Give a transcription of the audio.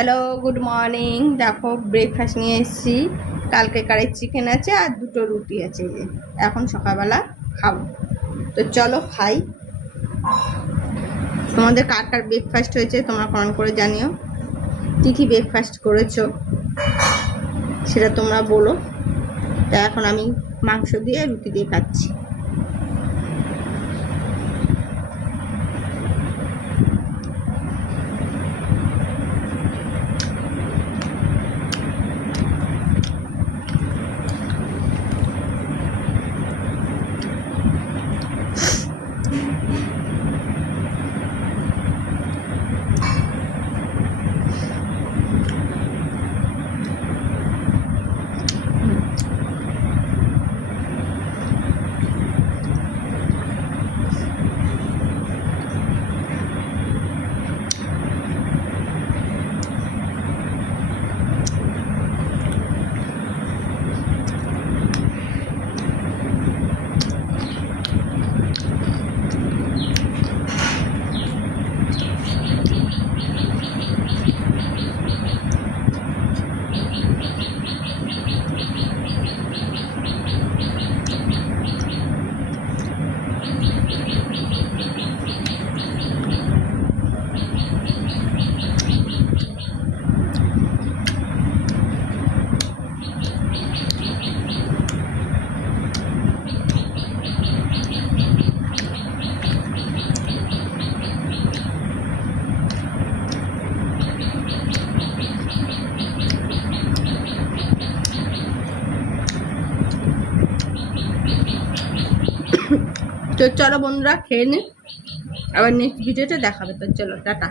Hello, good morning. দেখো breakfast নিয়ে এসেছি। কালকে কারের চিকেন আছে আর দুটো রুটি আছে। এই যে এখন সকালবেলা খাবো, তো চলো খাই। তোমাদের কার কার ব্রেকফাস্ট হয়েছে তোমরা কমেন্ট করে জানিও। কী কী ব্রেকফাস্ট করেছো সেটা তোমরা বলো। তা এখন আমি মাংস দিয়ে রুটি দিয়ে খাচ্ছি। তো চলো বন্ধুরা খেয়ে নি, আবার নেক্সট ভিডিওতে দেখাবে। তো চলো টাটা।